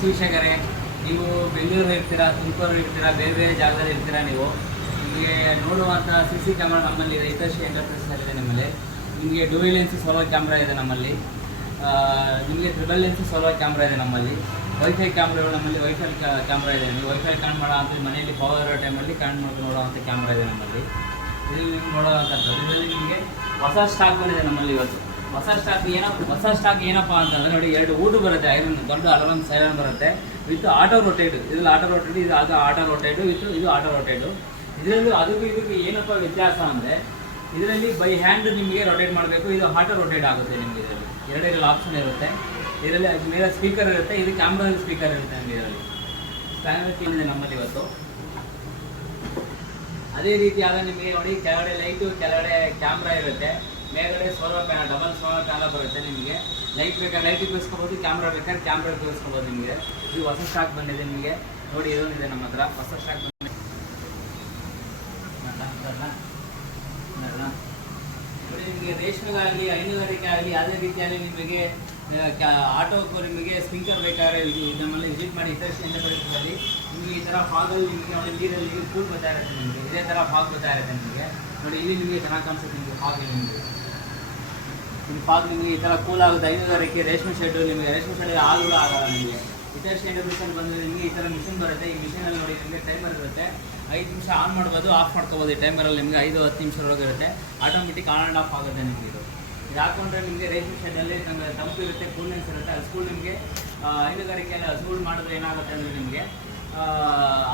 S ವೀಕ್ಷಕರೇ, ನೀವು ಬೆಂಗಳೂರು ಇರ್ತೀರಾ, ತುಮಕೂರು ಇರ್ತೀರಾ, ಬೇರೆ ಬೇರೆ ಜಾಗದಲ್ಲಿ ಇರ್ತೀರಾ, ನೀವು ನಿಮಗೆ ನೋಡುವಂಥ CC ಕ್ಯಾಮ್ರಾ ನಮ್ಮಲ್ಲಿ ಇದೆ. ಹಿತೈಷಿ ಎಂಟರ್ಪ್ರೈಸಸ್ ಇದೆ ನಮ್ಮಲ್ಲಿ. ನಿಮಗೆ ಡ್ಯೂಯಲ್ ಲೆನ್ಸ್ ಸೋಲಾರ್ ಕ್ಯಾಮ್ರಾ ಇದೆ ನಮ್ಮಲ್ಲಿ. ನಿಮಗೆ ಟ್ರಿಬಲ್ ಲೆನ್ಸ್ ಸೋಲಾರ್ ಕ್ಯಾಮ್ರಾ ಇದೆ ನಮ್ಮಲ್ಲಿ. ವೈಫೈ ಕ್ಯಾಮ್ರಾಗಳು ನಮ್ಮಲ್ಲಿ ವೈಫೈ ಕ್ಯಾಮ್ರಾ ಇದೆ. ನೀವು ವೈಫೈ ಕನೆಕ್ಟ್ ಮಾಡೋ ಅಂತ ಮನೆಯಲ್ಲಿ ಪವರ್ ಇರೋ ಟೈಮಲ್ಲಿ ಕನೆಕ್ಟ್ ಮಾಡ್ಕೊಂಡು ನೋಡೋವಂಥ ಕ್ಯಾಮ್ರಾ ಇದೆ ನಮ್ಮಲ್ಲಿ. ಇದರಲ್ಲಿ ನಿಮ್ಗೆ ನೋಡೋವಂಥದ್ದು ಇದರಲ್ಲಿ ನಿಮಗೆ ಹೊಸ ಸ್ಟಾಕ್ ಬಂದಿದೆ ನಮ್ಮಲ್ಲಿ ಇವತ್ತು. ಹೊಸ ಸ್ಟಾಕ್ ಏನಪ್ಪ ಅಂತಂದರೆ ನೋಡಿ, 2 ಊಟ ಬರುತ್ತೆ, ಐರನ್ ದೊಡ್ಡ ಅಲಾರ್ಮ್ ಸೈರನ್ ಬರುತ್ತೆ ವಿತ್ ಆಟೋ ರೊಟೇಟ್. ಇದರಲ್ಲಿ ಆಟೋ ರೊಟೇಟ್, ಇದು ಆಟೋ ರೊಟೇಟು ವಿತ್ ಇದು ಆಟೋ ರೊಟೇಟು. ಇದರಲ್ಲಿ ಅದಕ್ಕೂ ಇದಕ್ಕೆ ಏನಪ್ಪ ವ್ಯತ್ಯಾಸ ಅಂದರೆ, ಇದರಲ್ಲಿ ಬೈ ಹ್ಯಾಂಡ್ ನಿಮಗೆ ರೊಟೇಟ್ ಮಾಡಬೇಕು, ಇದು ಆಟೋ ರೊಟೇಟ್ ಆಗುತ್ತೆ. ನಿಮಗೆ ಇದರಲ್ಲಿ ಆಪ್ಷನ್ ಇರುತ್ತೆ. ಇದರಲ್ಲಿ ಮೇಲೆ ಸ್ಪೀಕರ್ ಇರುತ್ತೆ, ಇದು ಕ್ಯಾಮ್ರಾದಲ್ಲಿ ಸ್ಪೀಕರ್ ಇರುತ್ತೆ. ನಿಮಗೆ ಇದರಲ್ಲಿ ಸ್ಪ್ಯಾನರ್ ಇದೆ ನಮ್ಮಲ್ಲಿ ಇವತ್ತು. ಅದೇ ರೀತಿಯಾದ ನಿಮಗೆ ನೋಡಿ, ಕೆಳಗಡೆ ಲೈಟು, ಕೆಳಗಡೆ ಕ್ಯಾಮ್ರಾ ಇರುತ್ತೆ, ಮೇಲ್ಗಡೆ solar panel, double solar panel ಬರುತ್ತೆ. ನಿಮಗೆ ಲೈಟ್ ಬೇಕಾದ್ರೆ ಲೈಟಿಗೆ ಉಪಯೋಗಿಸ್ಕೋಬೋದು, ಕ್ಯಾಮ್ರಾ ಬೇಕಾದ್ರೆ ಕ್ಯಾಮ್ರಾ ಉಪಯೋಗಿಸ್ಕೋಬೋದು. ನಿಮಗೆ ಇದು ಹೊಸ ಸ್ಟಾಕ್ ಬಂದಿದೆ. ನಿಮಗೆ ನೋಡಿ, ಇದೊಂದಿದೆ ನಮ್ಮ ಹತ್ರ ಹೊಸ ಸ್ಟಾಕ್ ಬಂದಿದೆ. ನೋಡಿ, ನಿಮಗೆ ರೇಷ್ಮೆಗಾಗಲಿ ಹೈನುಗಾರಿಕೆ ಆಗಲಿ ಯಾವುದೇ ರೀತಿಯಲ್ಲಿ ನಿಮಗೆ ಆಟೋಕ್ಕೂ ನಿಮಗೆ ಸ್ಪೀಕರ್ ಬೇಕಾದ್ರೆ ಇದು ನಮ್ಮಲ್ಲಿ ವಿಸಿಟ್ ಮಾಡಿ. ಹಿತೈಷಿ ಎಂಟರ್ಪ್ರೈಸಸ್ಸಲ್ಲಿ ನಿಮಗೆ ಈ ಥರ ಫಾಗಲ್ಲಿ ನಿಮಗೆ ನೋಡಿ, ನೀರಲ್ಲಿ ಕೂಲ್ ಬರ್ತಾ ಇರುತ್ತೆ. ನಿಮಗೆ ಇದೇ ಥರ ಫಾಗ್ ಬರ್ತಾ ಇರುತ್ತೆ. ನಿಮಗೆ ನೋಡಿ, ಇಲ್ಲಿ ನಿಮಗೆ ಚೆನ್ನಾಗಿ ಕಾಣಿಸುತ್ತೆ. ನಿಮಗೆ ಫಾಗ್ ನಿಮಗೆ ಇದು ಫಾಗ್ ನಿಮಗೆ ಈ ಥರ ಕೂಲ್ ಆಗುತ್ತೆ. ಹೈನುಗಾರಿಕೆ ರೇಷ್ಮೆ ಶೆಡ್ಡು, ನಿಮಗೆ ರೇಷ್ಮೆ ಶೆಡ್ಡಲ್ಲಿ ಹಾಲು ಆಗಲ್ಲ. ನಿಮಗೆ ಹಿತೈಷಿ ಎಂಟರ್ಪ್ರೈಸಲ್ಲಿ ಬಂದರೆ ನಿಮಗೆ ಈ ಥರ ಮಿಷಿನ್ ಬರುತ್ತೆ. ಈ ಮಿಷಿನಲ್ಲಿ ನೋಡಿ, ನಿಮಗೆ ಟೈಮರ್ ಇರುತ್ತೆ. 5 ನಿಮಿಷ ಆನ್ ಮಾಡ್ಬೋದು, ಆಫ್ ಮಾಡ್ಕೋಬೋದು. ಈ ಟೈಮರಲ್ಲಿ ನಿಮಗೆ 5-10 ನಿಮಿಷದೊಳಗೆ ಇರುತ್ತೆ. ಆಟೋಮೆಟಿಕ್ ಆನ್ ಆ್ಯಂಡ್ ಆಫ್ ಆಗುತ್ತೆ. ನಿಮಗೆ ಇದು ಹಾಕೊಂಡ್ರೆ ನಿಮಗೆ ರೇಷ್ಮೆ ಶೆಡ್ಡಲ್ಲಿ ನಮಗೆ ತಂಪು ಇರುತ್ತೆ, ಕೂಲ್ನೆಸ್ ಇರುತ್ತೆ. ಹಸುಗಳು ನಿಮಗೆ ಹೈನುಗಾರಿಕೆಯಲ್ಲಿ ಹಸುಗಳು ಮಾಡಿದ್ರೆ ಏನಾಗುತ್ತೆ ಅಂದರೆ, ನಿಮಗೆ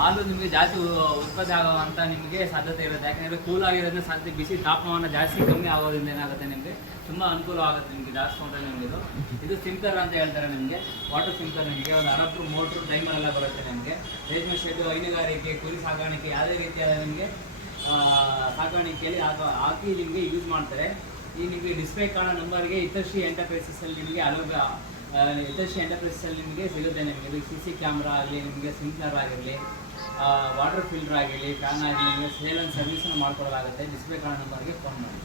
ಹಾಲು ನಿಮಗೆ ಜಾಸ್ತಿ ಉತ್ಪತ್ತಿ ಆಗೋವಂಥ ನಿಮಗೆ ಸಾಧ್ಯತೆ ಇರುತ್ತೆ. ಯಾಕೆಂದರೆ ಕೂಲ್ ಆಗಿರೋದ್ರಿಂದ ಸಾಧ್ಯತೆ, ಬಿಸಿ ತಾಪಮಾನ ಜಾಸ್ತಿ ಕಮ್ಮಿ ಆಗೋದ್ರಿಂದ ಏನಾಗುತ್ತೆ, ನಿಮಗೆ ತುಂಬ ಅನುಕೂಲ ಆಗುತ್ತೆ. ನಿಮಗೆ ಜಾಸ್ಕೊಂಡ್ರೆ ನಿಮಗೆ ಇದು ಸ್ಪ್ರಿಂಕ್ಲರ್ ಅಂತ ಹೇಳ್ತಾರೆ. ನಿಮಗೆ ವಾಟರ್ ಸ್ಪ್ರಿಂಕ್ಲರ್, ನಿಮಗೆ ಒಂದು ಅಡಾಪ್ಟರ್, ಮೋಟ್ರು, ಟೈಮರ್ ಎಲ್ಲ ಬರುತ್ತೆ. ನಿಮಗೆ ರೇಷ್ಮೆ ಶೆಡ್ಡು, ಹೈನುಗಾರಿಕೆ, ಕುರಿ ಸಾಕಾಣಿಕೆ ಯಾವುದೇ ರೀತಿಯಾದ ನಿಮಗೆ ಸಾಕಾಣಿಕೆಯಲ್ಲಿ ಹಾಕಿ ನಿಮಗೆ ಯೂಸ್ ಮಾಡ್ತಾರೆ. ಈ ನಿಮಗೆ ಡಿಸ್ಪ್ಲೇ ಕಾಣೋ ನಂಬರ್ಗೆ ಹಿತೈಷಿ ಎಂಟರ್ಪ್ರೈಸಸ್ಸಲ್ಲಿ ನಿಮಗೆ ಹಿತೈಷಿ ಎಂಟರ್ಪ್ರೈಸಸ್ಸಲ್ಲಿ ನಿಮಗೆ ಸಿಗುತ್ತೆ. ನಿಮಗೆ CC ಕ್ಯಾಮ್ರಾ ಆಗಲಿ, ನಿಮಗೆ ಸ್ಪ್ರಿಂಕ್ಲರ್ ಆಗಿರಲಿ, ವಾಟರ್ ಫಿಲ್ಟರ್ ಆಗಿರಲಿ, ಫ್ಯಾನ್ ಆಗಲಿ, ನಿಮಗೆ ಸೇಲ್ ಆ್ಯಂಡ್ ಸರ್ವಿಸನ್ನು ಮಾಡ್ಕೊಡಲಾಗುತ್ತೆ. ಡಿಸ್ಪ್ಲೇ ಕಾಣೋ ನಂಬರ್ಗೆ ಫೋನ್ ಮಾಡಿ.